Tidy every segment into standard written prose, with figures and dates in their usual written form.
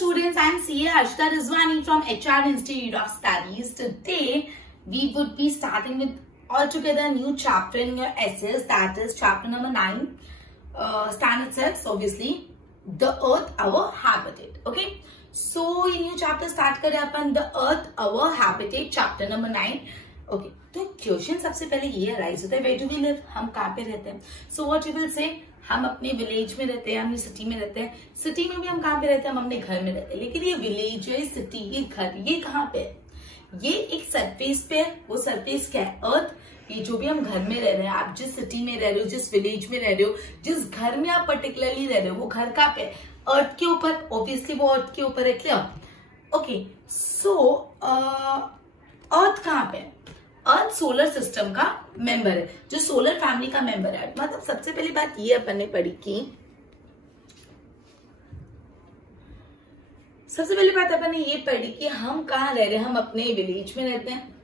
students, I am CA Harshita Rizwani from HR Institute of Studies. Today we would be starting with altogether a new chapter in your essays, that is chapter number 9, standard sets, obviously, the earth our habitat. Okay, so ये new chapter start करें अपन the earth our habitat chapter number 9. Okay, तो question सबसे पहले ये arise होता है, where do we live, हम कहाँ पे रहते हैं. So what you will say, हम अपने विलेज में रहते हैं, हम सिटी में रहते हैं. सिटी में भी हम कहाँ पे रहते हैं, हम अपने घर में रहते हैं. लेकिन ये विलेज, ये सिटी, ये घर, ये कहाँ पे है? ये एक सरफेस पे है. वो सरफेस क्या है? अर्थ. ये जो भी हम घर में रह रहे हैं, आप जिस सिटी में रह रहे हो, जिस विलेज में रह रहे हो, जिस घर में आप पर्टिकुलरली रह रहे हो, वो घर कहाँ पे है? अर्थ के ऊपर. ऑब्वियसली वो अर्थ के ऊपर है. क्लियर? ओके, सो अर्थ कहाँ पे है? अर्थ सोलर सिस्टम का मेंबर है, जो सोलर फैमिली का मेंबर है. मतलब सबसे पहली बात ये अपन ने पढ़ी कि सबसे पहली बात अपन ने ये पढ़ी कि हम कहाँ रह रहे हैं. हम अपने विलेज में रहते हैं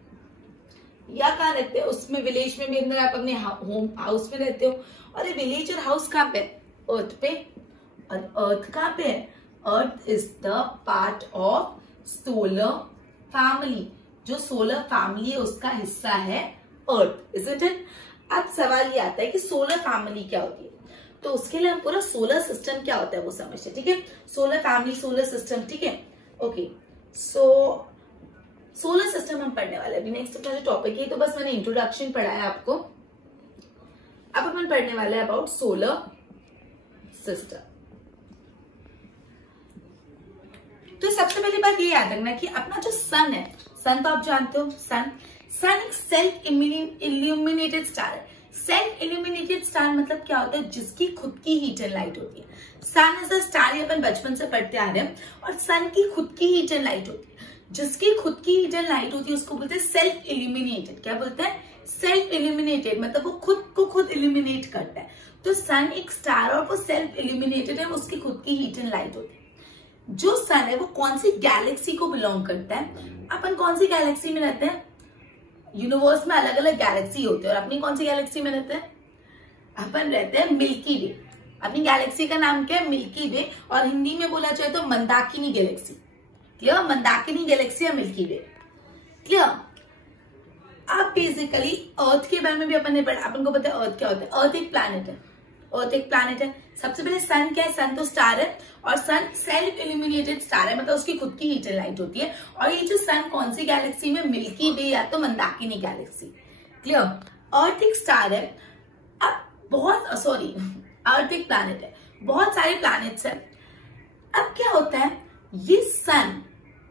या कहाँ रहते हैं? उसमें विलेज में भी अंदर आप अपने होम हाउस में रहते हो. और ये विलेज और हाउस कहाँ पे? अर्थ पे. और अर्थ कहाँ पे है? Earth is the part of solar family. जो सोलर फैमिली है उसका हिस्सा है अर्थ. Is it? अब सवाल ये आता है कि सोलर फैमिली क्या होती है. तो उसके लिए हम पूरा सोलर सिस्टम क्या होता है वो समझते हैं. ठीक है, सोलर फैमिली, सोलर सिस्टम. ठीक है, ओके. सो सोलर सिस्टम हम पढ़ने वाले अभी. नेक्स्ट अपना जो टॉपिक है, तो बस मैंने इंट्रोडक्शन पढ़ा है आपको. अब अपन पढ़ने वाले हैं अबाउट सोलर सिस्टम. तो सबसे पहली बात ये याद रखना कि अपना जो सन है, सन तो आप जानते हो, सन एक सेल्फ इल्यूमिनेटेड स्टार है. सेल्फ इल्यूमिनेटेड स्टार मतलब क्या होता है? जिसकी खुद की हीट एंड लाइट होती है. सन इज अ स्टार, ये अपन बचपन से पढ़ते आ रहे हैं. और सन की खुद की हीट एंड लाइट होती है. जिसकी खुद की हीट एंड लाइट होती है उसको बोलते हैं सेल्फ इल्यूमिनेटेड. क्या बोलते हैं? Self illuminated. मतलब वो खुद को खुद इल्यूमिनेट करता है. तो सन एक स्टार और वो सेल्फ इल्यूमिनेटेड है, उसकी खुद की हीट एंड लाइट होती है. जो सन है वो कौन सी गैलेक्सी को बिलोंग करता है? अपन कौन सी गैलेक्सी में रहते हैं? यूनिवर्स में अलग अलग गैलेक्सी होते हैं, और अपनी कौन सी गैलेक्सी में रहते हैं? अपन रहते हैं मिल्की वे. अपनी गैलेक्सी का नाम क्या है? मिल्की वे. और हिंदी में बोला जाए तो Mandakini Galaxy. Clear? Mandakini Galaxy या मिल्की वे. क्लियर? अब बेसिकली अर्थ के बारे में भी अपन ने पढ़ा. अपन को पता है अर्थ क्या होता है. अर्थ एक प्लैनेट है. अर्थ एक प्लैनेट है. सबसे पहले सन क्या है? सन तो स्टार है, और सन सेल्फ इल्यूमिनेटेड स्टार है, मतलब उसकी खुद की हीट एंड लाइट होती है. और ये जो सन कौन सी गैलेक्सी में? मिल्की वे या तो मंदाकिनी गैलेक्सी. क्लियर? अर्थ एक स्टार है. अब बहुत सॉरी अर्थ एक प्लैनेट है. बहुत सारे प्लैनेट्स हैं. अब क्या होता है, ये सन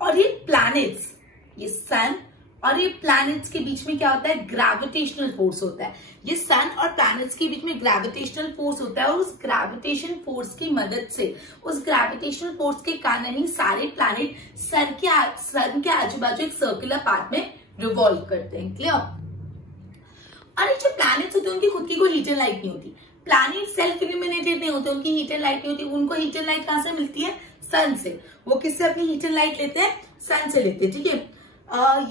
और ये प्लैनेट्स, ये सन और ये प्लैनेट्स के बीच में क्या होता है? ग्रेविटेशनल फोर्स होता है. ये सन और प्लैनेट्स के बीच में ग्रेविटेशनल फोर्स होता है, और उस ग्रेविटेशन फोर्स की मदद से, उस ग्रेविटेशनल फोर्स के कारण ही सारे प्लैनेट सन के आजू बाजू एक सर्कुलर पाथ में रिवॉल्व करते हैं. क्लियर? और ये जो प्लैनेट्स होते हैं उनकी खुद की कोई हीट एंड लाइट नहीं होती. प्लैनेट सेल्फ इल्यूमिनेटेड नहीं होते, उनकी हीट एंड लाइट नहीं होती. उनको हीट एंड लाइट कहां से मिलती है? सन से. वो किससे अपनी हीट एंड लाइट लेते हैं? सन से लेते हैं. ठीक है,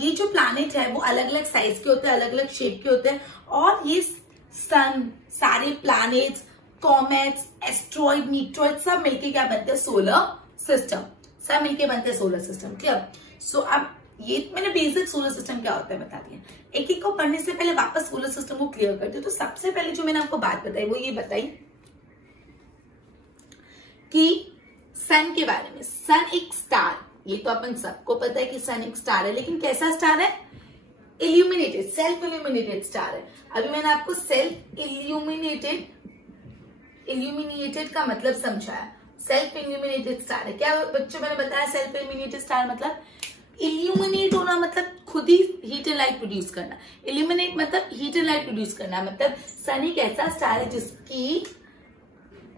ये जो प्लैनेट है वो अलग अलग साइज के होते हैं, अलग अलग शेप के होते हैं. और ये सन, सारे प्लैनेट्स, कॉमेट्स, एस्ट्रॉइड, मीटरॉइड सब मिलके क्या बनते हैं? Solar system. सब मिलके बनते हैं सोलर सिस्टम. क्लियर? सो अब ये मैंने बेसिक सोलर सिस्टम क्या होता है बता दिया. एक एक को पढ़ने से पहले वापस सोलर सिस्टम को क्लियर करते हैं. तो सबसे पहले जो मैंने आपको बात बताई वो ये बताई कि सन के बारे में. सन एक स्टार, ये तो अपन सबको पता है कि सन एक स्टार है. लेकिन कैसा स्टार है? इल्यूमिनेटेड, सेल्फ इल्यूमिनेटेड स्टार है. अभी मैंने आपको सेल्फ इल्यूमिनेटेड का मतलब समझाया. सेल्फ इल्यूमिनेटेड स्टार है. क्या बच्चों मैंने बताया? सेल्फ इल्यूमिनेटेड स्टार मतलब इल्यूमिनेट होना, मतलब खुद ही हीट एंड लाइट प्रोड्यूस करना. इल्यूमिनेट मतलब हीट एंड लाइट प्रोड्यूस करना. मतलब सन एक ऐसा स्टार है जिसकी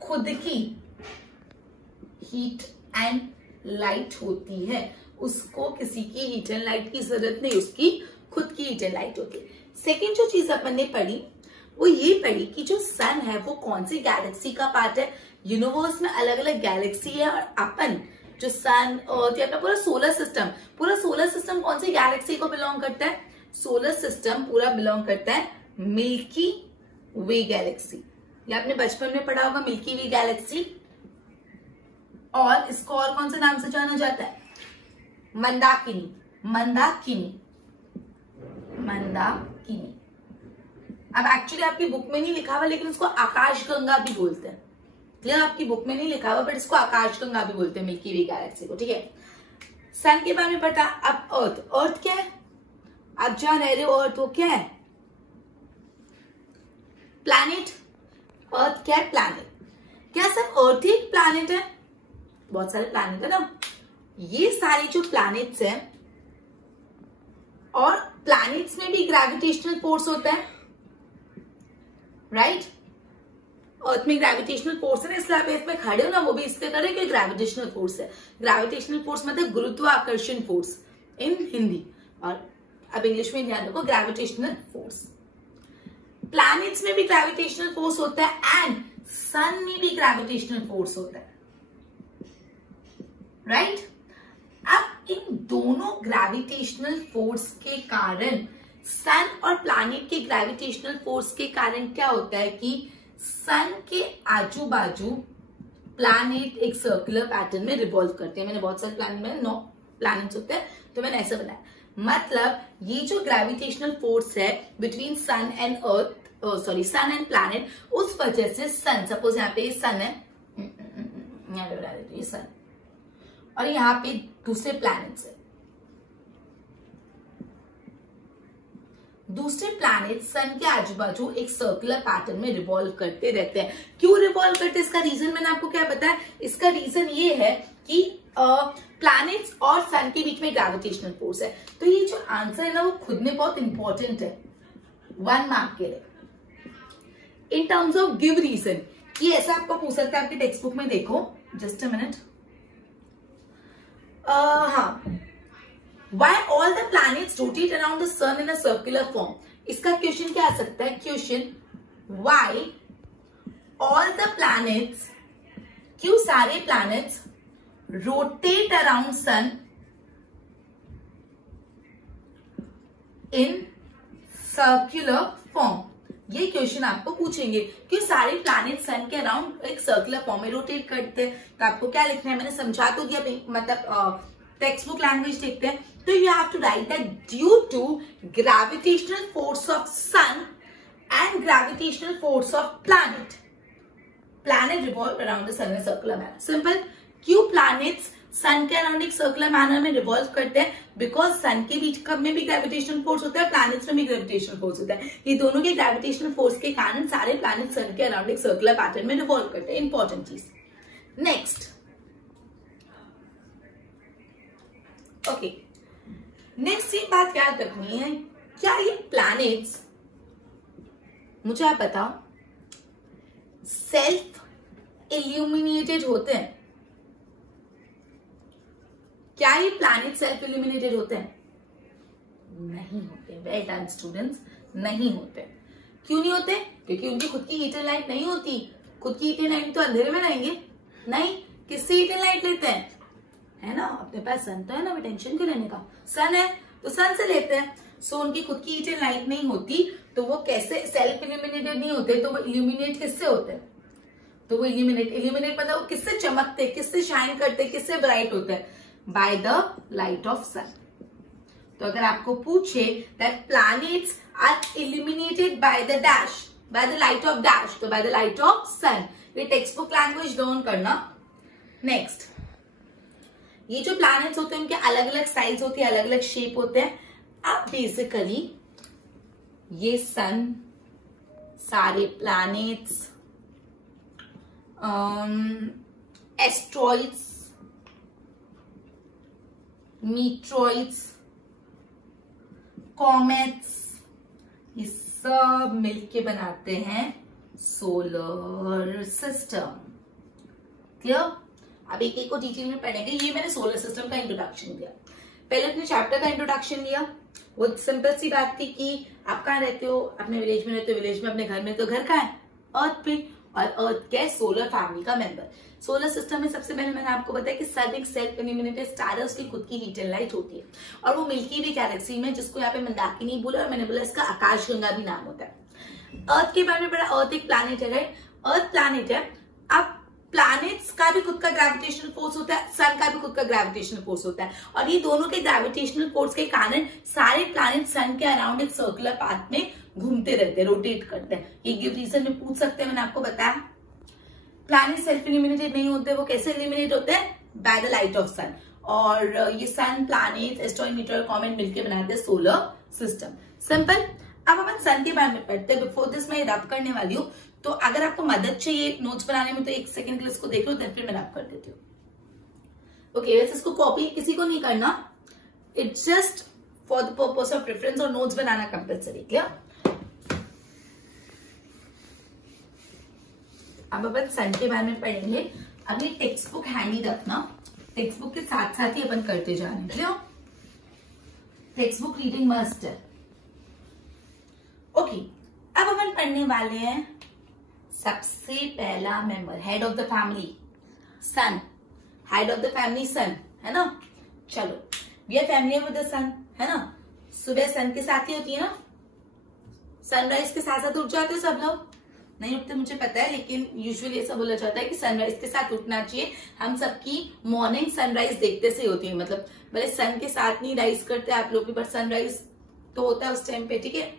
खुद की हीट एंड लाइट होती है. उसको किसी की हीट एंड लाइट की जरूरत नहीं, उसकी खुद की हीट एंड लाइट होती है. सेकेंड जो चीज अपन ने पढ़ी वो ये पढ़ी कि जो सन है वो कौन सी गैलेक्सी का पार्ट है. यूनिवर्स में अलग अलग गैलेक्सी है, और अपन जो सन, अर्थ या पूरा सोलर सिस्टम कौन सी गैलेक्सी को बिलोंग करता है? सोलर सिस्टम पूरा बिलोंग करता है मिल्की वे गैलेक्सी. ये आपने बचपन में पढ़ा होगा, मिल्की वे गैलेक्सी. और इसको और कौन से नाम से जाना जाता है? मंदाकिनी। मंदाकिनी, मंदाकिनी। अब एक्चुअली आपकी बुक में नहीं लिखा हुआ, लेकिन इसको आकाशगंगा भी बोलते हैं। क्लियर? आपकी बुक में नहीं लिखा हुआ, बट इसको आकाशगंगा भी बोलते हैं, मिल्की वे गैलेक्सी को। ठीक है, सन के बारे में पता। अब अर्थ, अर्थ क्या है? आप जहां रह रहे हो अर्थ, वो क्या है? प्लैनेट। अर्थ क्या है? प्लैनेट। क्या सिर्फ अर्थ ही एक प्लैनेट है? बहुत सारे प्लैनेट है ना। ये सारे जो प्लैनेट्स हैं, और प्लैनेट्स में भी ग्रेविटेशनल फोर्स होता है, राइट? अर्थ में ग्रेविटेशनल फोर्स है ना, इसलिए आप इसमें खड़े हो ना, वो भी इसलिए खड़े कि ग्रेविटेशनल फोर्स है। ग्रेविटेशनल फोर्स मतलब गुरुत्वाकर्षण फोर्स इन हिंदी, और अब इंग्लिश में ध्यान रखो, ग्रेविटेशनल फोर्स। प्लैनेट्स में भी ग्रेविटेशनल फोर्स होता है एंड सन में भी ग्रेविटेशनल फोर्स होता है, राइट? अब इन दोनों ग्रेविटेशनल फोर्स के कारण, सन और प्लैनेट के ग्रेविटेशनल फोर्स के कारण क्या होता है कि सन के आजू बाजू प्लैनेट एक सर्कुलर पैटर्न में रिवॉल्व करते हैं। मैंने बहुत सारे प्लैनेट में 9 प्लैनेट्स होते हैं, तो मैंने ऐसा बनाया। मतलब ये जो ग्रेविटेशनल फोर्स है between sun and earth, sorry sun and planet, उस वजह से सन, सपोज यहाँ पे सन है, ये सन, और यहाँ पे दूसरे प्लैनेट्स है। दूसरे प्लैनेट सन के आजू बाजू एक सर्कुलर पैटर्न में रिवॉल्व करते रहते हैं। क्यों रिवॉल्व करते हैं? इसका रीजन मैंने आपको क्या बताया। इसका रीजन ये है कि प्लैनेट्स और सन के बीच में ग्रेविटेशनल फोर्स है। तो ये जो आंसर है ना, वो खुद में बहुत इंपॉर्टेंट है 1 मार्क के लिए। In terms of give reason, ये ऐसा आपको पूछ सकता है, आपके टेक्स्ट बुक में देखो, जस्ट अ मिनट। हाँ, Why all the planets rotate around the sun in a circular form? इसका क्वेश्चन क्या आ सकता है? Question, why all the planets, क्यों सारे planets rotate around sun in circular form? ये क्वेश्चन आपको पूछेंगे, क्यों सारे प्लैनेट सन के अराउंड एक सर्कुलर फॉर्म में रोटेट करते हैं। तो आपको क्या लिखना है, मैंने समझा तो दिया, मतलब टेक्स्ट बुक लैंग्वेज देखते हैं। तो you have to write that due to gravitational force of sun and gravitational force of planet, planet revolve around the sun in circular manner. Simple. क्यों प्लैनेट्स सन के अराउंड एक circular manner में revolve करते हैं? Because सन के बीच में भी gravitational force होता है, प्लैनेट्स में भी ग्रेविटेशनल फोर्स होता है। ये दोनों के ग्रेविटेशनल फोर्स के कारण सारे प्लैनेट सन के अराउंड एक सर्कुलर पैटर्न में रिवॉल्व करते हैं। इंपॉर्टेंट चीज। नेक्स्ट, ओके, नेक्स्ट ये बात याद रखनी है, क्या ये प्लैनेट्स, मुझे आप बताओ, सेल्फ इल्यूमिनेटेड होते हैं? क्या ये प्लैनेट सेल्फ इल्यूमिनेटेड होते हैं? नहीं होते। वेल डन स्टूडेंट्स, नहीं होते। क्यों नहीं होते? क्योंकि उनकी खुद की हीटर लाइट नहीं होती। खुद की हीटर लाइट तो अंधेरे में रहेंगे नहीं, किससे हीटर लाइट लेते हैं? है ना, अपने पास सन तो है ना, टेंशन क्यों लेने का, सन है तो सन से लेते हैं। सो उनकी खुद की हीटर लाइट नहीं होती, तो वो कैसे सेल्फ इल्यूमिनेटेड नहीं होते, तो वो इल्यूमिनेट किससे होते हैं? तो वो इल्यूमिनेट मतलब वो किससे चमकते, किससे शाइन करते, किससे ब्राइट होते हैं? By the light of sun. तो अगर आपको पूछे that planets are illuminated by the dash, by the light of dash, तो by the light of sun. ये टेक्स्ट बुक लैंग्वेज लर्न करना। नेक्स्ट, ये जो प्लैनेट्स होते हैं उनके अलग अलग साइज होती है, अलग अलग शेप होते हैं। अब बेसिकली ये सन, सारे प्लैनेट्स, एस्ट्रॉइड्स, मीट्रॉइड्स, कॉमेट्स, ये सब मिलके बनाते हैं सोलर सिस्टम। क्लियर? अब एक एक को डिटेल में पढ़ेंगे। ये मैंने सोलर सिस्टम का इंट्रोडक्शन दिया। पहले अपने चैप्टर का इंट्रोडक्शन दिया। वो सिंपल सी बात थी कि आप कहाँ रहते हो, अपने विलेज में रहते हो, विलेज में, अपने घर में, तो घर कहाँ है? अर्थ पे। और अर्थ क्या है? सोलर फैमिली का मेंबर। सोलर सिस्टम में सबसे पहले मैंने आपको बताया कि सन एक सेल्फ इल्यूमिनेटेड स्टार है, उसकी खुद की हीट एंड लाइट होती है, और वो मिल्की वे गैलेक्सी में, जिसको यहाँ पे मंदाकिनी बोला, और मैंने बोला इसका आकाशगंगा भी नाम होता है। अर्थ के बारे में पढ़ा, अर्थ एक प्लैनेट है, राइट? अर्थ प्लैनेट है। अब प्लैनेट्स का भी खुद का ग्रेविटेशनल फोर्स होता है, सन का भी खुद का ग्रेविटेशनल फोर्स होता है, और ये दोनों के ग्रेविटेशनल फोर्स के कारण सारे प्लैनेट सन के अराउंड एक सर्कुलर पाथ में घूमते रहते हैं, रोटेट करते हैं। ये गिव रीजन में पूछ सकते हैं, मैंने आपको बताया। प्लैनेट सेल्फ इल्यूमिनेटेड नहीं होते, वो कैसे इल्यूमिनेट होते हैं? बाय द लाइट ऑफ सन। और ये सन, प्लैनेट, एस्ट्रॉइड, मीटेओर, कॉमेट मिलकर बनाते हैं सोलर सिस्टम। सिंपल। अब अपन सन के बारे में पढ़ते हैं। बिफोर दिस मैं रब करने वाली हूँ, तो अगर आपको मदद चाहिए नोट्स बनाने में तो एक सेकंड के लिए इसको देख लो, फिर मैं रब कर देती हूँ। ओके, वैसे इसको कॉपी किसी को नहीं करना, it's just for the purpose of reference, और नोट्स बनाना कंपल्सरी। क्लियर? अब अपन सन के बारे में पढ़ेंगे। अभी टेक्स्ट बुक हैंडी रखना, टेक्स्ट बुक के साथ साथ ही अपन करते जाने। Clear? Text book reading must है। ओके, अब अपन पढ़ने वाले हैं सबसे पहला member, head of the family, sun. Head of the family sun, है ना? चलो, we are family with the सन, है ना? सुबह सन के साथ ही होती है ना, सनराइज के साथ साथ उठ जाते हो सब लोग? नहीं उठते मुझे पता है, लेकिन यूजुअली ऐसा बोला जाता है कि सनराइज के साथ उठना चाहिए। हम सबकी मॉर्निंग सनराइज देखते से होती है, मतलब भले सन के साथ नहीं राइज करते आप लोग भी, पर सनराइज तो होता है उस टाइम पे। ठीक है,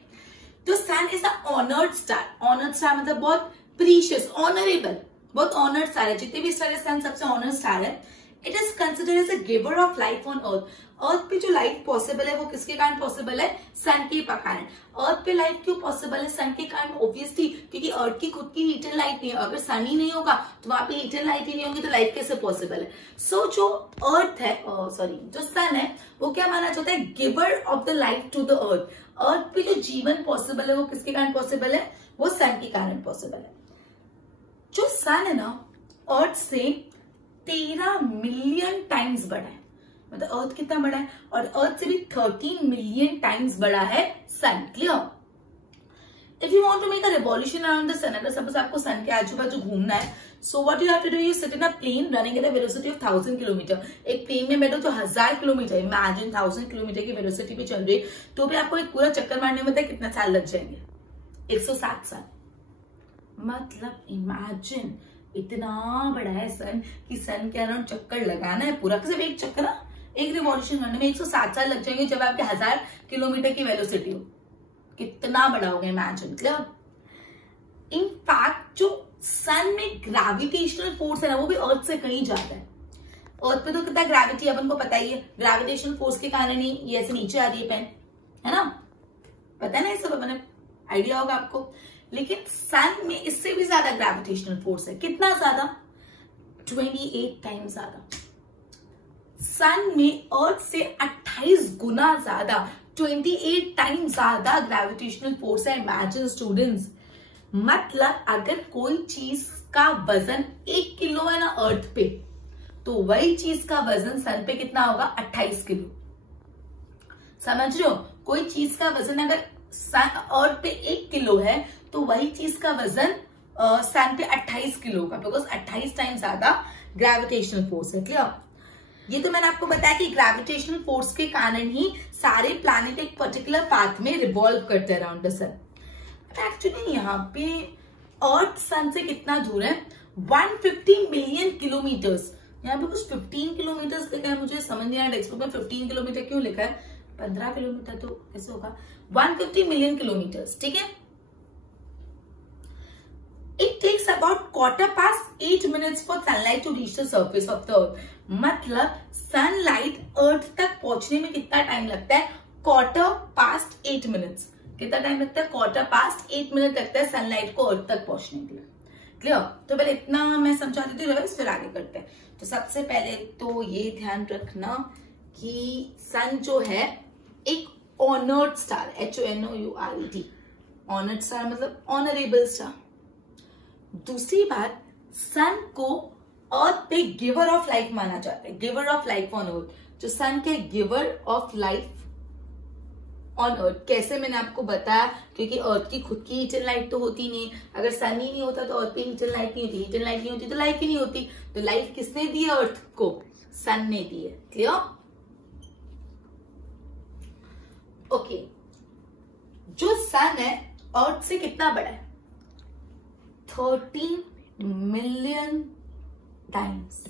तो sun is a honoured star. Honoured star मतलब बहुत प्रीशियस, ऑनरेबल, बहुत ऑनर्ड स्टार है। जितने भी स्टार है, सन सबसे ऑनर्ड स्टार है। It is considered as a giver of life on earth. Earth पे जो लाइफ पॉसिबल है वो किसके कारण पॉसिबल है? सन के कारण। अर्थ पे लाइफ क्यों पॉसिबल है? सन के कारण। ऑब्वियसली क्योंकि अर्थ की खुद की हीट एंड लाइट नहीं है। अगर सन ही नहीं होगा तो वहां पे हीट एंड लाइट ही नहीं होगी, तो लाइफ कैसे पॉसिबल है? सो जो अर्थ है, सॉरी जो सन है, वो क्या माना जाता है? Giver of the life to the earth. Earth पे जो जीवन पॉसिबल है वो किसके कारण पॉसिबल है? वो सन के कारण पॉसिबल है। जो सन है ना, अर्थ से 13 मिलियन टाइम्स बड़ा है। मतलब अर्थ कितना बड़ा है? और अर्थ से भी 13 मिलियन टाइम्स बड़ा है sun. Clear? If you want to make a revolution around the sun, अगर सपोज आपको सन के आजू बाजू घूमना है, so what you have to do, you sit in a plane running at a velocity of 1000 kilometre. एक plane में बैठो जो 1000 किलोमीटर, इमेजिन 1000 किलोमीटर की वेलोसिटी पे चल रही है, तो भी आपको एक पूरा चक्कर मारने में कितना साल लग जाएंगे? 107 साल। मतलब इमेजिन इतना बड़ा है सन कि सन के अराउंड चक्कर लगाना है पूरा, सिर्फ एक चक्कर, एक रिवॉल्यूशन करने में 107 साल लग जाएंगे, जब आपके 1000 किलोमीटर की वेलोसिटी हो। कितना बड़ा होगा इमेजिन। क्लियर? इनफैक्ट जो सन में ग्रेविटेशनल फोर्स है ना, वो भी अर्थ से कहीं ज्यादा है। अर्थ पे तो कितना ग्रेविटी अपन को पता ही है, ग्रेविटेशनल फोर्स के कारण ही ये ऐसे नीचे आ रही है पेन, है ना? पता है ना ये सब, अपने आइडिया होगा आपको। लेकिन सन में इससे भी ज्यादा ग्रेविटेशनल फोर्स है। कितना ज्यादा? 28 टाइम्स ज्यादा। सन में अर्थ से 28 गुना ज्यादा, 28 टाइम्स ज्यादा ग्रेविटेशनल फोर्स है। इमेजिन स्टूडेंट्स, मतलब अगर कोई चीज का वजन 1 किलो है ना अर्थ पे, तो वही चीज का वजन सन पे कितना होगा? 28 किलो। समझ रहे हो? कोई चीज का वजन अगर अर्थ पे 1 किलो है, तो वही चीज का वजन सन पे 28 किलो का, बिकॉज 28 टाइम ज्यादा ग्रेविटेशनल फोर्स है। क्लियर? ये तो मैंने आपको बताया कि ग्रेविटेशनल फोर्स के कारण ही सारे प्लैनेट एक पर्टिकुलर पाथ में रिवॉल्व करते हैं अराउंड द सन। एक्चुअली यहाँ पे अर्थ सन से कितना दूर है? 150 मिलियन किलोमीटर्स। यहाँ पे कुछ 15 किलोमीटर लिखा है, मुझे समझ नहीं आया टेक्स्ट बुक में 15 किलोमीटर क्यों लिखा है, 15 किलोमीटर तो कैसे होगा? 150 मिलियन किलोमीटर्स। ठीक है? It takes about 8 minutes for sunlight to reach the surface of the earth. मतलब सनलाइट अर्थ तक पहुंचने में कितना टाइम लगता है? 8 minutes। कितना टाइम लगता है? 8 minutes लगता है सनलाइट को अर्थ तक पहुंचने के लिए। क्लियर? तो पहले इतना मैं समझा देती हूँ, फिर आगे करते हैं। तो सबसे पहले तो ये ध्यान रखना कि सन जो है एक honoured star, HONOURED, honoured star मतलब ऑनरेबल स्टार। दूसरी बात, सन को अर्थ पे गिवर ऑफ लाइफ माना जाता है, गिवर ऑफ लाइफ ऑन अर्थ। जो सन के गिवर ऑफ लाइफ ऑन अर्थ कैसे, मैंने आपको बताया, क्योंकि अर्थ की खुद की हीट एंड लाइट तो होती नहीं। अगर सन ही नहीं होता तो अर्थ पे हीट एंड लाइट नहीं होती, हीट एंड लाइट नहीं होती तो लाइफ ही नहीं होती। तो लाइफ किसने दी है अर्थ को? सन ने दी है। क्लियर? ओके, जो सन है अर्थ से कितना बड़ा है? 13 मिलियन टाइम्स,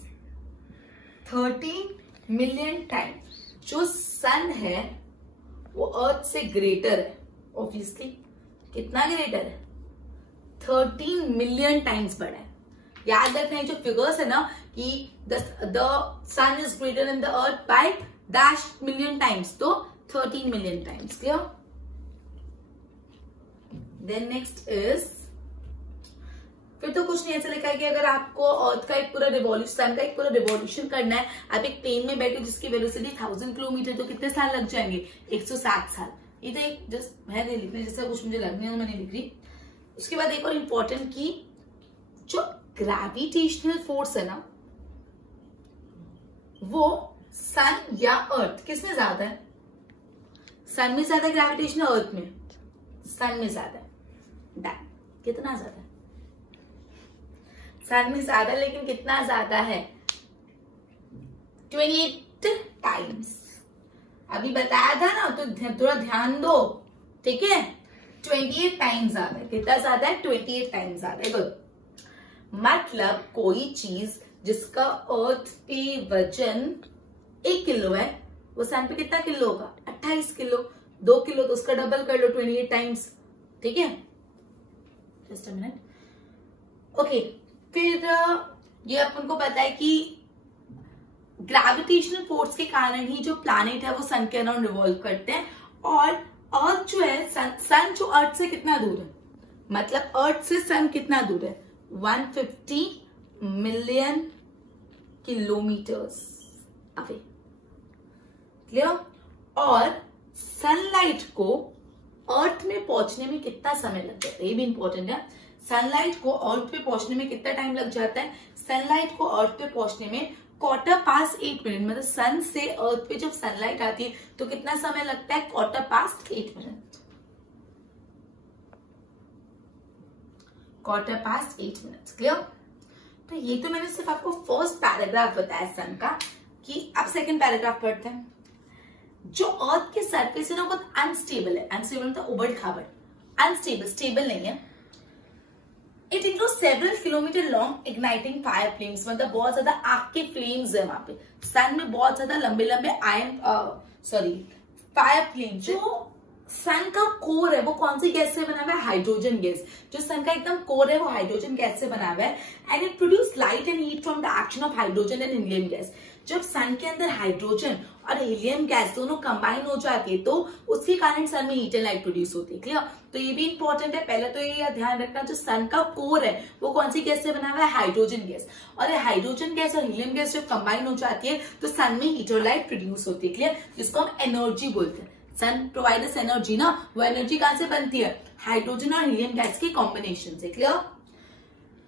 13 मिलियन टाइम्स। जो सन है वो अर्थ से ग्रेटर है, ऑब्वियसली। कितना ग्रेटर है? 13 मिलियन टाइम्स बड़ा है। याद रखना है जो फिगर्स है ना कि the sun is greater than the earth by dash million times, तो 13 million times. Clear? Then next is, फिर तो कुछ नहीं, ऐसा लिखा है कि अगर आपको अर्थ का एक पूरा रिवॉल्यूशन, सन का एक पूरा रिवॉल्यूशन करना है, आप एक प्लेन में बैठे जिसकी वेलोसिटी 1000 किलोमीटर, तो कितने साल लग जाएंगे? 107 साल। ये तो एक जस्ट है नहीं लिखने जैसा, कुछ मुझे लगने में नहीं लिख रही। उसके बाद एक और इम्पोर्टेंट की, जो ग्रेविटेशनल फोर्स है ना, वो सन या अर्थ किसमें ज्यादा है? सन में ज्यादा ग्रेविटेशन, अर्थ में? सन में ज्यादा है। कितना ज्यादा है? सन में ज्यादा, लेकिन कितना ज्यादा है? 28 टाइम्स। अभी बताया था ना, तो थोड़ा ध्यान दो, ठीक है? 28 टाइम्स ज्यादा है। कितना ज्यादा है? 28 टाइम्स ज्यादा है। गुड। मतलब कोई चीज जिसका अर्थ पे वजन 1 किलो है, वो सन पे कितना किलो होगा? 28 किलो। 2 किलो तो उसका डबल कर लो, 28 टाइम्स। ठीक है? Just a minute. ओके, फिर ये अपन को पता है कि ग्रेविटेशनल फोर्स के कारण ही जो प्लैनेट है वो सन के अराउंड रिवॉल्व करते हैं। और अर्थ जो है, सन जो अर्थ से कितना दूर है, मतलब अर्थ से सन कितना दूर है? 150 मिलियन किलोमीटर्स अवे। क्लियर? और सनलाइट को अर्थ में पहुंचने में कितना समय लगता है, ये भी इंपॉर्टेंट है। सनलाइट को अर्थ पे पहुंचने में कितना टाइम लग जाता है? सनलाइट को अर्थ पे पहुंचने में 8:15 मतलब सन से अर्थ पे जब सनलाइट आती है तो कितना समय लगता है? 8:15। 8:15। क्लियर? तो ये तो मैंने सिर्फ आपको फर्स्ट पैराग्राफ बताया सन का, कि अब सेकंड पैराग्राफ पढ़ते हैं। जो अर्थ के सरफेस है ना, बहुत अनस्टेबल है। अनस्टेबल मतलब उबड़ खाबड़, अनस्टेबल, स्टेबल नहीं है। It include several kilometre long igniting fire flames, मतलब बहुत ज्यादा आग के फ्लेम्स है वहां पे। सन में बहुत ज्यादा लंबे लंबे फायर फ्लेम्स। जो सन का कोर है वो कौन सी गैस से बना हुआ है? Hydrogen gas. जो सन का एकदम कोर है वो हाइड्रोजन गैस से बना हुआ है। And it produce light and heat from the action of hydrogen and helium gas. जब सन के अंदर हाइड्रोजन और हीलियम गैस दोनों कंबाइन हो जाती है तो उसके कारण सन में हीट एंड लाइट प्रोड्यूस होती है। क्लियर? तो ये भी इंपॉर्टेंट है। पहले तो ये ध्यान रखना, जो सन का कोर है वो कौन सी गैस से बना हुआ है? Hydrogen gas. और ये हाइड्रोजन गैस और हीलियम गैस जब कंबाइन हो जाती है तो सन में हीट और लाइट प्रोड्यूस होती है। क्लियर? जिसको हम एनर्जी बोलते हैं। सन प्रोवाइड्स एनर्जी ना, वो एनर्जी कहां से बनती है? हाइड्रोजन और हीलियम गैस की कॉम्बिनेशन से। क्लियर?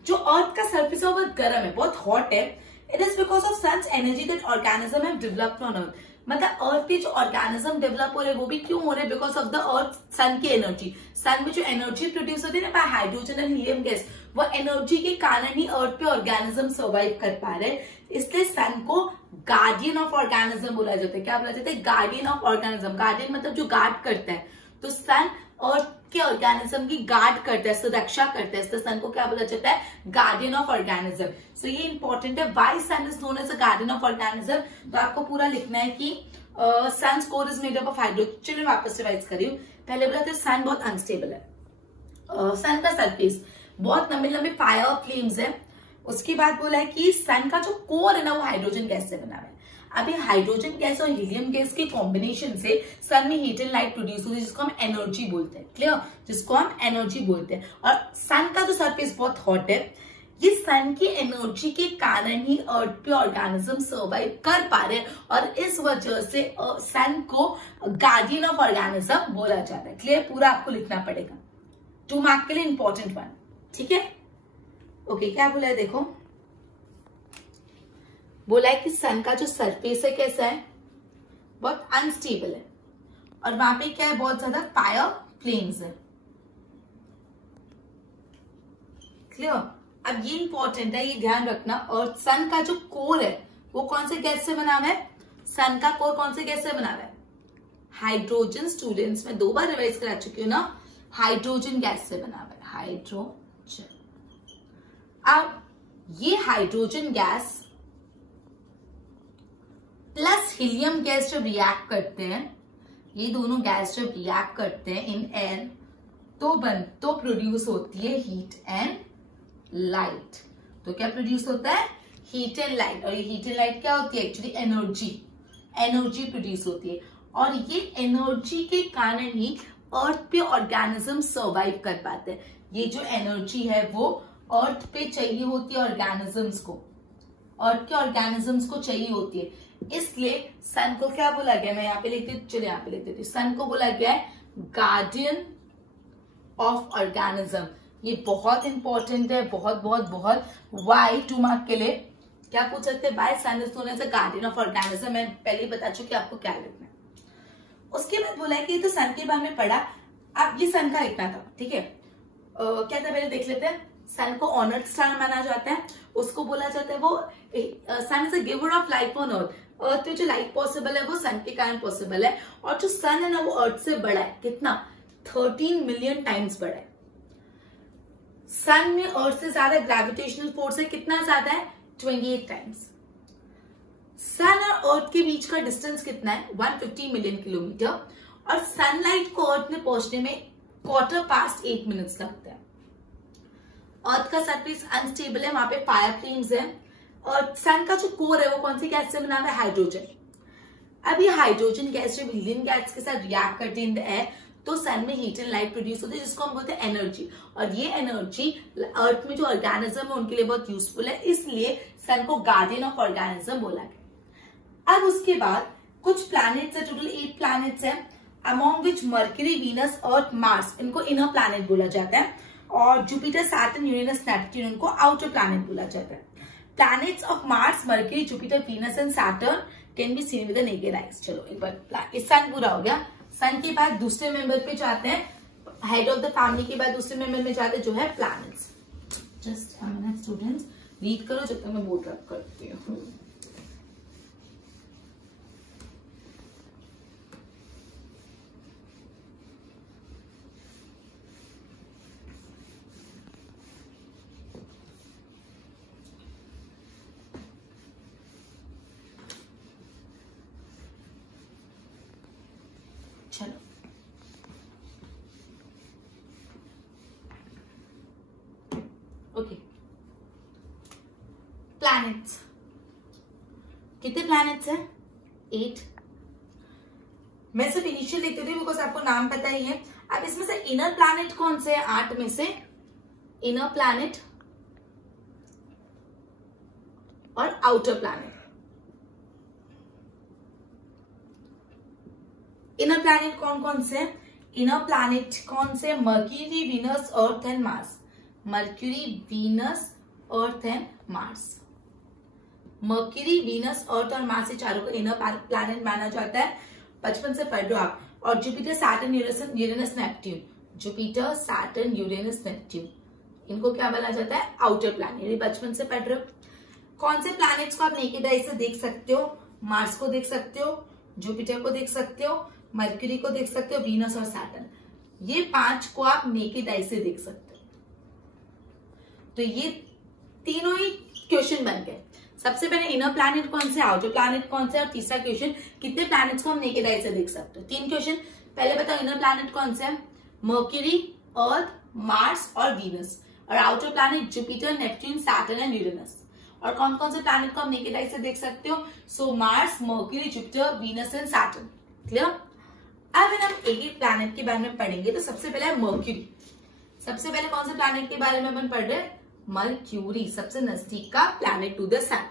जो अर्थ का सरफेस है वो बहुत गर्म है, बहुत हॉट है। It is because of sun's energy that organism have developed on earth. मतलब अर्थ पे जो ऑर्गेनिज्म डेवलप हो रहे हैं वो भी क्यों हो रहे हैं? बिकॉज ऑफ द अर्थ, सन की एनर्जी। सन में जो एनर्जी प्रोड्यूस होती है ना bye hydrogen and helium gas, वो एनर्जी के कारण ही अर्थ पे ऑर्गेनिज्म सर्वाइव कर पा रहे हैं। इसलिए सन को गार्डियन ऑफ ऑर्गेनिज्म बोला जाता है। क्या बोला जाता है? Guardian of organism. गार्डियन मतलब जो गार्ड करता है। तो सन अर्थ के ऑर्गेनिज्म की गार्ड करता है, सुरक्षा करता है। इसलिए सन को क्या बोला जाता है? Guardian of organism. सो ये इंपॉर्टेंट है, why sun is known as a guardian of organism. तो आपको पूरा लिखना है कि sun's core is made up of hydrogen. चलिए मैं वापस रिवाइज कर रही हूँ। पहले बोला था सन बहुत अनस्टेबल है। सन का सरफेस बहुत लंबे लंबे फायर फ्लेम्स है। उसके बाद बोला है कि सन का जो कोर है ना वो हाइड्रोजन गैस से बना हुआ है। अभी हाइड्रोजन गैस और हीलियम गैस के कॉम्बिनेशन से सन में हीट एंड लाइट प्रोड्यूस होती है, जिसको हम एनर्जी बोलते हैं। क्लियर? जिसको हम एनर्जी बोलते हैं। और सन का जो सरफेस बहुत हॉट है, ये सन की एनर्जी के कारण ही अर्थ पे ऑर्गेनिज्म सर्वाइव कर पा रहे हैं। और इस वजह से सन को गार्डियन ऑफ ऑर्गेनिज्म बोला जाता है। क्लियर? पूरा आपको लिखना पड़ेगा, 2 मार्क के लिए इंपॉर्टेंट वन। ठीक है? ओके, क्या बोला है देखो। बोला है कि सन का जो सरफेस है कैसा है? बहुत अनस्टेबल है। और वहां पे क्या है? बहुत ज्यादा फायर फ्लेम्स है। क्लियर? अब ये इंपॉर्टेंट है, ये ध्यान रखना। और सन का जो कोर है वो कौन से गैस से बना हुआ है? सन का कोर कौन से गैस से बना हुआ है? हाइड्रोजन। स्टूडेंट्स में 2 बार रिवाइज करा चुकी हूँ ना, हाइड्रोजन गैस से बना हुआ है। हाइड्रोजन। अब ये hydrogen gas plus helium gas जब रिएक्ट करते हैं, ये दोनों गैस जब रिएक्ट करते हैं इन एयर, तो प्रोड्यूस होती है हीट एंड लाइट। तो क्या प्रोड्यूस होता है? Heat and light. और ये हीट एंड लाइट क्या होती है? एक्चुअली एनर्जी प्रोड्यूस होती है। और ये एनर्जी के कारण ही अर्थ पे ऑर्गेनिज्म सर्वाइव कर पाते हैं। ये जो एनर्जी है वो अर्थ पे चाहिए होती है ऑर्गेनिजम्स को, अर्थ के ऑर्गेनिजम्स को चाहिए होती है। इसलिए सन को क्या बोला गया? मैं यहाँ पे लिख देती, चलिए यहाँ पे लिख देती। सन को बोला गया है गार्डियन ऑफ ऑर्गेनिज्म। ये बहुत इंपॉर्टेंट है, बहुत बहुत बहुत। वाई 2 मार्क के लिए क्या पूछ सकते हैं? By sun is known as the guardian of organism. मैं पहले ही बता चुकी आपको क्या लिखना है। उसके बाद बोला है कि तो सन के बारे में पढ़ा, अब ये सन का लिखना था, ठीक है। क्या था पहले देख लेते हैं। सन को ऑनर्ड स्टार माना जाता है, उसको बोला जाता है वो sun is a giver of life on earth. Earth पे जो लाइफ पॉसिबल है वो सन के कारण पॉसिबल है। और जो सन है ना वो अर्थ से बड़ा है, कितना? 13 मिलियन टाइम्स बड़ा है। सन में अर्थ से ज्यादा ग्रेविटेशनल फोर्स है, कितना ज्यादा है? 28 टाइम्स। सन और अर्थ के बीच का डिस्टेंस कितना है? 150 मिलियन किलोमीटर। और सनलाइट को अर्थ में पहुंचने में 8 मिनट्स लगता है। अर्थ का सरफेस अनस्टेबल है, वहां पे फायर फ्लेम्स है। और सन का जो कोर है वो कौन सी गैस से बना हुआ है? हाइड्रोजन। अब ये हाइड्रोजन गैस जब हीलियम गैस के साथ रिएक्ट करती है इन द एयर, तो सन में हीट एंड लाइट प्रोड्यूस होती है, जिसको हम बोलते हैं एनर्जी। और ये एनर्जी अर्थ में जो ऑर्गेनिज्म है उनके लिए बहुत यूजफुल है, इसलिए सन को गार्डियन ऑफ ऑर्गेनिज्म बोला गया। अब उसके बाद कुछ प्लैनेट्स है, टोटल 8 प्लैनेट्स है, अमॉन्ग विच मर्क्यूरी, वीनस, अर्थ, मार्स, इनको इनर प्लैनेट बोला जाता है। और जुपिटर, सैटर्न, यूरेनस, नेपट्यून, इनको आउटर प्लैनेट बोला जाता है। Planets of Mars, Mercury, Jupiter, Venus and Saturn can be seen with the naked eyes. चलो एक बार सन पूरा हो गया। सन के बाद दूसरे मेंबर पे जाते हैं, हेड ऑफ द फैमिली के बाद दूसरे मेंबर में जाते हैं जो है planets. Just a minute students, read करो जब तक मैं बोर्ड रब करती हूँ। चलो ओके, प्लैनेट्स कितने प्लैनेट्स हैं? 8। मैं सिर्फ इनिशियल लिख देती हूँ बिकॉज आपको नाम पता ही है। अब इसमें से इनर प्लैनेट कौन से है? 8 में से इनर प्लैनेट और आउटर प्लैनेट। इनर प्लैनेट कौन कौन से? इनर प्लैनेट कौन से? Mercury, Venus, earth and Mars. Mercury, Venus, earth and Mars. Mercury, Venus, earth और मार्स, ये चारों को इनर प्लैनेट माना जाता है। बचपन से पढ़ लो आप। और Jupiter, Saturn, Uranus, Neptune, Jupiter, Saturn, Uranus, Neptune, इनको क्या बोला जाता है? Outer planet. ये बचपन से पढ़ रहे हो। कौन से प्लैनेट्स को आप नेकेड आई से देख सकते हो? मार्स को देख सकते हो, जुपिटर को देख सकते हो, मर्क्यूरी को देख सकते हो, वीनस और सैटर्न। ये 5 को आप नेकेड आई से देख सकते हो। तो ये तीनों ही क्वेश्चन बन गए। सबसे पहले इनर प्लैनेट कौन से, आउटर प्लैनेट कौन से, और तीसरा क्वेश्चन कितने प्लैनेट्स को हम नेकेड आई से देख सकते हो। 3 क्वेश्चन। पहले बताओ इनर प्लैनेट कौन से? मर्क्यूरी, अर्थ, मार्स और वीनस। और outer planet Jupiter, Neptune, Saturn and Uranus. और कौन कौन से प्लैनेट को हम नेकेड आई से देख सकते हो? So Mars, Mercury, Jupiter, Venus and Saturn. Clear? अब हम एक प्लैनेट के बारे में पढ़ेंगे। तो सबसे पहले मर्क्यूरी। सबसे पहले कौन से प्लैनेट के बारे में अपन पढ़ रहे हैं? मर्क्यूरी, सबसे नजदीक का planet to the sun.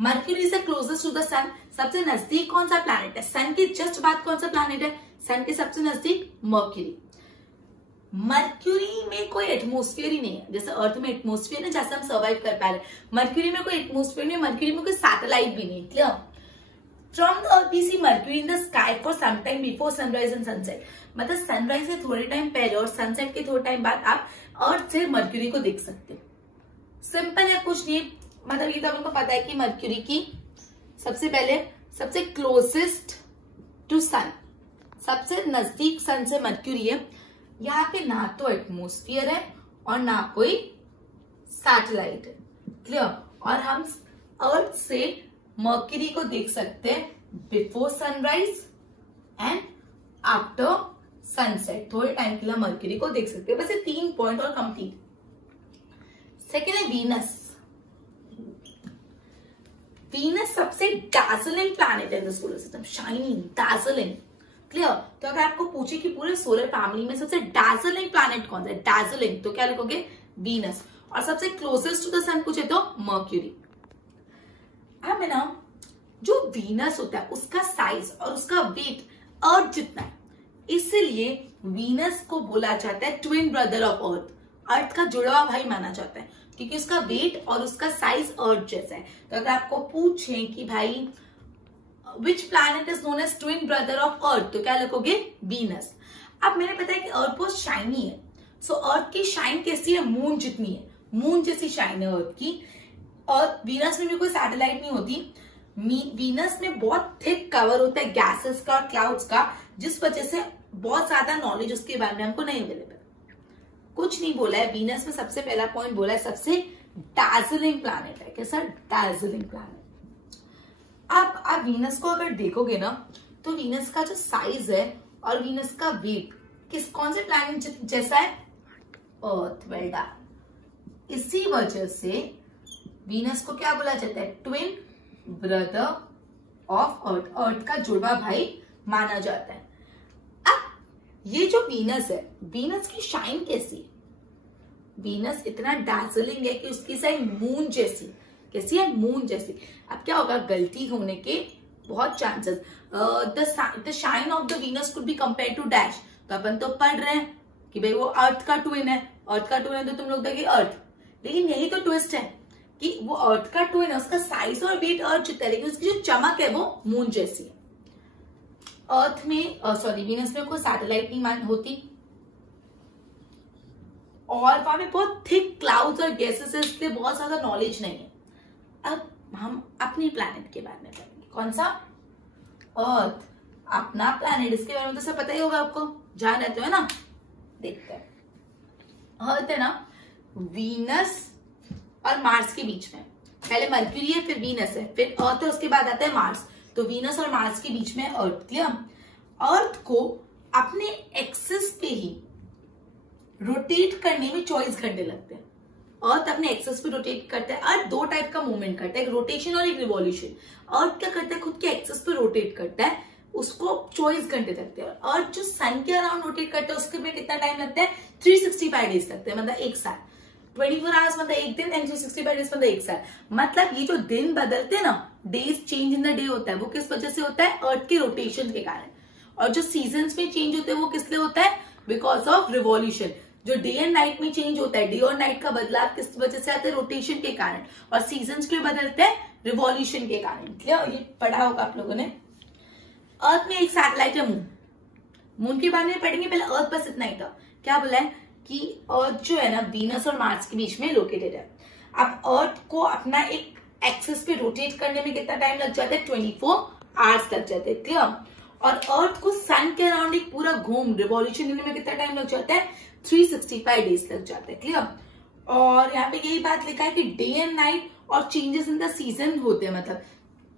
Mercury से क्लोजेस्ट टू द सन। सबसे नजदीक कौन सा प्लैनेट है? सन के जस्ट बाद कौन सा प्लैनेट है? सन के सबसे नजदीक मर्क्यूरी। मर्क्यूरी में कोई एटमोस्फेयर ही नहीं है। जैसे अर्थ में एटमोस्फेयर है, जैसे हम सर्वाइव कर पा रहे, मर्क्यूरी में कोई एटमोस्फेयर नहीं है। मर्क्यूरी में कोई सैटेलाइट भी नहीं। Clear? From the Earth we see Mercury in the sky for some time before sunrise and sunset. मतलब सनराइज से थोड़े टाइम पहले और सनसेट के थोड़े टाइम बाद आप अर्थ से मर्क्यूरी को देख सकते हो। सिंपल है, कुछ नहीं। मतलब ये तो आपको पता है कि मर्क्यूरी की सबसे पहले सबसे क्लोजेस्ट टू सन, सबसे नजदीक सन से मर्क्यूरी है। यहाँ पे ना तो एटमोस्फियर है और ना कोई सैटेलाइट है। क्लियर। और हम अर्थ से मर्क्यूरी को देख सकते हैं before sunrise and after sunset, थोड़े टाइम के लिए मर्क्यूरी को देख सकते हैं। बस ये 3 पॉइंट और कंप्लीट। सेकेंड है वीनस। वीनस सबसे dazzling प्लैनेट है in the solar system, shining, dazzling, clear. तो अगर आपको पूछे कि पूरे सोलर फैमिली में सबसे dazzling प्लैनेट कौन सा है, dazzling, तो क्या लिखोगे, वीनस। और सबसे क्लोजेस्ट टू द सन पूछे तो मर्क्यूरी। अब है ना, जो वीनस होता है उसका साइज और उसका वेट अर्थ जितना है, इसलिए वीनस को बोला जाता है ट्विन ब्रदर ऑफ अर्थ, अर्थ का जुड़वा भाई माना जाता है, क्योंकि उसका वेट और उसका साइज अर्थ जैसा है। तो अगर आपको पूछें कि भाई which planet is known as twin brother of earth, तो क्या लिखोगे, वीनस। अब मैंने पता है कि अर्थ बहुत शाइनी है, सो अर्थ की शाइन कैसी है, मून जितनी है, मून जैसी शाइन है अर्थ की। और वीनस में भी कोई सैटेलाइट नहीं होती, वीनस में बहुत थिक कवर होता है गैसेस का, क्लाउड्स का, जिस वजह से बहुत ज्यादा नॉलेज उसके बारे में हमको नहीं अवेलेबल। कुछ नहीं बोला है, वीनस में सबसे पहला पॉइंट बोला है सबसे dazzling प्लैनेट है। कैसा, dazzling प्लैनेट। अब आप वीनस को अगर देखोगे ना, तो वीनस का जो साइज है और वीनस का वेट कौन से प्लैनेट जैसा है, अर्थ, वेल डन। इसी वजह से वीनस को क्या बोला जाता है, ट्विन ब्रदर ऑफ अर्थ, अर्थ का जुड़वा भाई माना जाता है। अब ये जो वीनस है, वीनस की शाइन कैसी है, वीनस इतना dazzling है कि उसकी साइड मून जैसी, कैसी है, मून जैसी। अब क्या होगा, गलती होने के बहुत chances, the shine of the Venus could be compare to dash. तो अपन तो पढ़ रहे हैं कि भाई वो अर्थ का ट्विन है, अर्थ का ट्विन है तो तुम लोग देखिए अर्थ, लेकिन यही तो ट्विस्ट है कि वो अर्थ का ट्विन है, उसका साइज और वेट अर्थ जितना है, लेकिन उसकी जो चमक है वो मून जैसी है। अर्थ में सॉरी वीनस में कोई सैटेलाइट नहीं होती, और वहां पे बहुत थिक क्लाउड्स और गैसेस है, इसलिए बहुत ज्यादा नॉलेज नहीं है। अब हम अपने प्लैनेट के बारे में पढ़ेंगे। कौन सा, अर्थ, अपना प्लैनेट, इसके बारे में तो सब पता ही होगा आपको, जहां रहते हो ना। देखते हैं, अर्थ है ना वीनस और मार्स के बीच में, पहले मर्क्यूरी है, फिर वीनस है, फिर अर्थ है, उसके बाद आता है मार्स। तो वीनस और मार्स के बीच में अर्थ। क्लियर। अर्थ को अपने एक्सिस पे ही रोटेट करने में 24 घंटे लगते हैं। अर्थ अपने एक्सिस पे रोटेट करता है। अर्थ 2 टाइप का मूवमेंट करता है, एक रोटेशन और एक रिवॉल्यूशन। अर्थ क्या करता है, खुद के एक्सिस पे रोटेट करता है, उसको 24 घंटे लगते हैं। और अर्थ जो सन के अराउंड रोटेट करता है, उसके में कितना टाइम लगता है, 365 डेज लगते हैं, मतलब एक साल। 24 आवर्स मतलब एक दिन, एंड 365 डेज मतलब एक साल। मतलब ये जो दिन बदलते हैं ना, days change in the day होता है, वो किस वजह से होता है, अर्थ के रोटेशन के कारण। और जो सीजन्स में चेंज होते हैं वो किस लिए होता है, बिकॉज ऑफ रिवॉल्यूशन। जो डे एंड नाइट में चेंज होता है, डे और नाइट का बदलाव किस वजह से आता है, रोटेशन के कारण। और सीजन्स क्यों बदलते हैं, रिवॉल्यूशन के कारण। क्लियर, ये पढ़ा होगा आप लोगों ने। अर्थ में एक सैटेलाइट है मून, मून के बारे में पढ़ेंगे, पहले अर्थ बस इतना ही था। क्या बोला है कि अर्थ जो है ना वीनस और मार्स के बीच में लोकेटेड है। अब अर्थ को अपना एक एक्सिस पे रोटेट करने में कितना टाइम लग जाता है, 24 आवर्स लग जाते हैं। क्लियर। और अर्थ को सन के अराउंड एक पूरा घूम रिवॉल्यूशन देने में कितना टाइम लग जाता है, 365 डेज लग जाते हैं। क्लियर। और यहाँ पे यही बात लिखा है कि डे एंड नाइट और चेंजेस इन द सीजन होते हैं, मतलब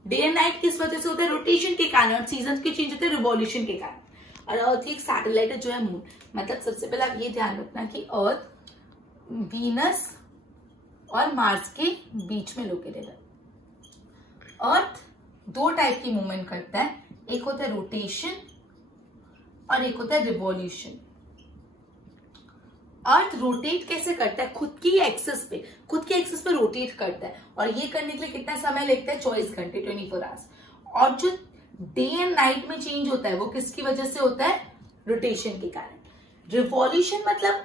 डे एंड नाइट किस वजह से होता है, रोटेशन के कारण, और सीजन के चेंज होते हैं रिवॉल्यूशन के कारण। और अर्थ एक सैटेलाइट है जो है मून। मतलब सबसे पहले आप ये ध्यान रखना कि अर्थ वीनस और मार्स के बीच में लोकेटेड है। अर्थ 2 टाइप की मूवमेंट करता है, एक होता है रोटेशन और एक होता है रिवॉल्यूशन। अर्थ रोटेट कैसे करता है, खुद की एक्सिस पे रोटेट करता है, और ये करने के लिए कितना समय लगता है, 24 घंटे, 24 आवर्स। और जो डे एंड नाइट में चेंज होता है वो किसकी वजह से होता है, रोटेशन के कारण। रिवॉल्यूशन मतलब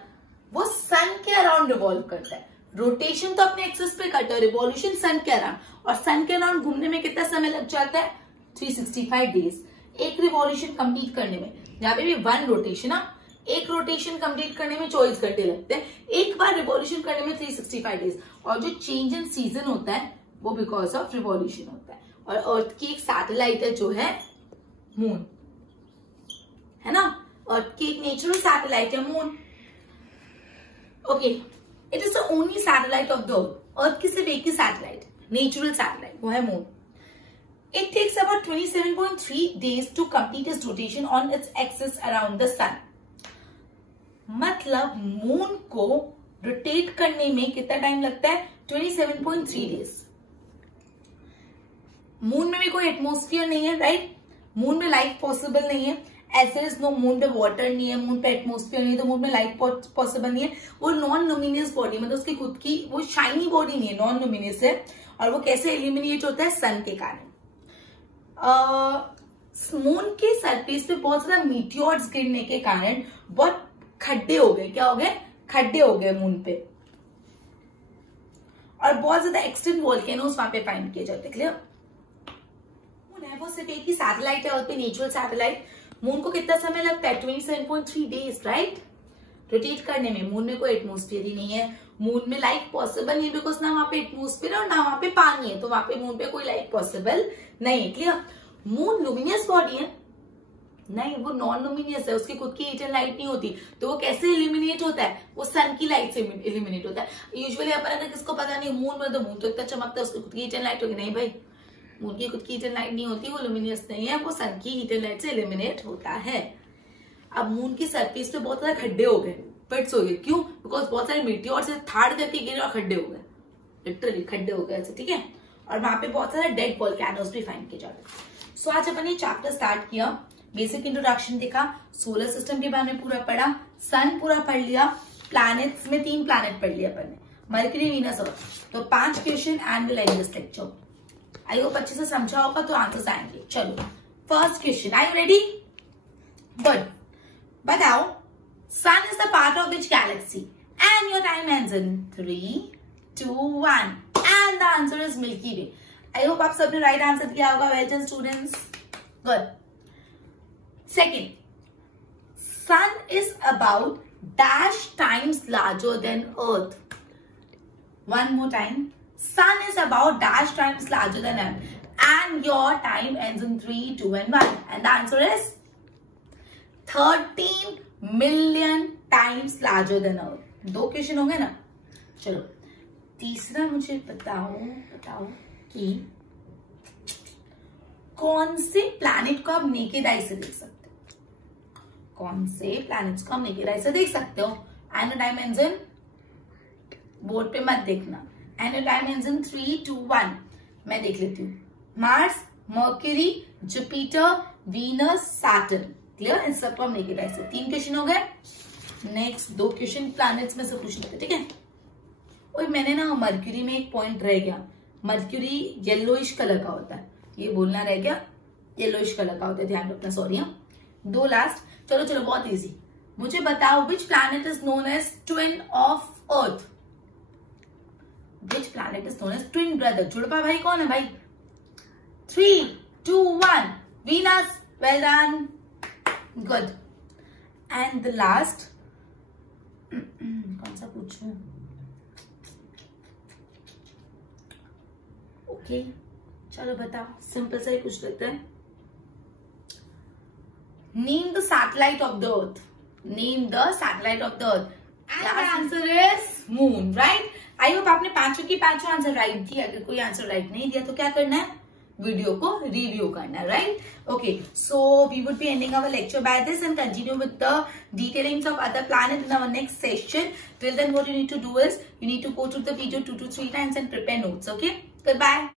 वो सन के अराउंड रिवॉल्व करता है। रोटेशन तो अपने एक्सिस पे करता है, रिवॉल्यूशन सन के अराउंड, और सन के अराउंड घूमने में कितना समय लग जाता है, 365 डेज एक रिवॉल्यूशन कंप्लीट करने में। यहाँ पे भी 1 रोटेशन, एक रोटेशन कंप्लीट करने में 24 घंटे लगते हैं, एक बार रिवॉल्यूशन करने में 365 डेज। और जो चेंज इन सीजन होता है वो बिकॉज ऑफ रिवॉल्यूशन होता है। और अर्थ की एक सैटेलाइट है जो है मून, है ना, अर्थ की एक नेचुरल सैटेलाइट है moon. Okay, it is the only satellite of the earth, earth की सिर्फ एक ही सैटेलाइट, नेचुरल सैटेलाइट, वो है moon. It takes about 27.3 days to complete its rotation on its axis around the sun. मतलब moon को rotate करने में कितना टाइम लगता है? 27.3 डेज. मून में भी कोई एटमोस्फियर नहीं है, राइट? मून में लाइफ पॉसिबल नहीं है. ऐसे इज नो, मून पे वाटर नहीं है, मून पे एटमोस्फियर नहीं है, तो मून में लाइफ पॉसिबल नहीं है. वो नॉन लुमिनियस बॉडी, मतलब उसकी खुद की वो शाइनी बॉडी नहीं है, नॉन लुमिनियस है. और वो कैसे एलिमिनेट होता है? सन के कारण. मून के सरफेस पे बहुत ज्यादा मीटियोर्स गिरने के कारण बहुत खड्डे हो गए. क्या हो गए? खड्डे हो गए मून पे. और बहुत ज्यादा एक्सटेंट वोल्केनोस वहां पे फाइंड किए जाते. क्लियर? मून है वो सिर्फ एक ही सैटेलाइट है, और पे नेचुरल सैटेलाइट. मून को कितना समय लगता है? 27.3 डेज, राइट? रोटेट करने में. मून में कोई एटमोस्फियर ही नहीं है. मून में लाइफ पॉसिबल नहीं, बिकॉज ना वहां पे एटमोस्फियर है और ना वहां पे पानी है, तो वहां पे मून पे कोई लाइफ पॉसिबल नहीं है. क्लियर? मून लुमिनियस बॉडी है? नहीं, वो नॉन लुमिनियस है. उसकी खुद की हीट एंड लाइट नहीं होती. तो वो कैसे एलिमिनेट होता है? वो सन की लाइट से एलिमिनेट होता है. यूजुअली अपन अगर किसको पता नहीं मून में, तो मून तो इतना चमकता है, उसकी खुद की हीट एंड लाइट होगी. नहीं भाई, मून की खुद की हीट एंड लाइट नहीं होती, वो लुमिनियस नहीं है, वो सन की हीट एंड लाइट से एलिमिनेट होता है. अब मून की सरफेस पे बहुत सारे खड्डे हो गए, पिट्स हो गए. क्यों? बिकॉज बहुत सारे मीटियोर से थाड़ करके गिरे और खड्डे हो गए, लिटरली खड्डे हो गए ऐसे. ठीक है? और वहां पे बहुत सारे डेड वोल्केनोस भी फाइंड किए जाते हैं. सो आज अपन ये चैप्टर स्टार्ट किया, बेसिक इंट्रोडक्शन देखा, सोलर सिस्टम के बारे में पूरा पढ़ा, सन पूरा पढ़ लिया, प्लैनेट्स में 3 प्लैनेट पढ़ लिया अपन ने, मरकरी, वीनस, अर्थ. तो 5 question and will end this lecture. I hope अच्छे से समझा होगा, तो आंसर्स आएंगे. चलो, first question. Are you ready? Good. बताओ, sun is the part of which galaxy? And your time ends in 3, 2, 1. And the answer is Milky Way. I hope आप सबने राइट आंसर दिया होगा. Well done students. Good. Second, sun is about dash times larger than earth. One more time. Sun is about dash times larger than Earth, and your time ends in 3, 2, and 1. And the answer is 13 million times larger than Earth. 2 question हो गए ना. चलो, तीसरा मुझे बताओ कि कौन से प्लैनेट को आप नेकेड आई से देख सकते हो? कौन से प्लैनेट्स को आप नेकेड आई से देख सकते हो? And the time ends in, board पे मत देखना. And the time ends in 3, 2, 1. मैं देख लेती हूँ. Mars, Mercury, Jupiter, Venus, Saturn. Clear? इन सबको हम नेकेड आई से. 3 क्वेश्चन हो गए. नेक्स्ट 2 क्वेश्चन प्लैनेट्स में से पूछ लेते. ठीक है? और मैंने ना मर्क्यूरी में एक पॉइंट रह गया. मर्क्यूरी येलोइश कलर का होता है, ये बोलना रह गया. येलोइश कलर का होता है, ध्यान रखना. सॉरी. 2 लास्ट. चलो, बहुत इजी. मुझे बताओ, which planet is known as twin of earth? Which planet is known as twin brother? जुड़वा भाई कौन है भाई? 3, 2, 1. Venus. Well done. Good. And the last. कौन सा पूछूं? Okay. चलो बताओ, सिंपल सा ही पूछ लेते हैं. Name the satellite of the Earth. Name the satellite of the Earth. And the answer is moon, right? I hope आपने 5 के 5 आंसर राइट दिए. अगर कोई आंसर राइट नहीं दिया तो क्या करना है? वीडियो को रिव्यू करना है, right? Okay, so we would be ending our lecture by this and continue with the detailings of other planet in our next session. Till then what you need to do is you need to go through the video 2 to 3 times and prepare notes. Okay, goodbye.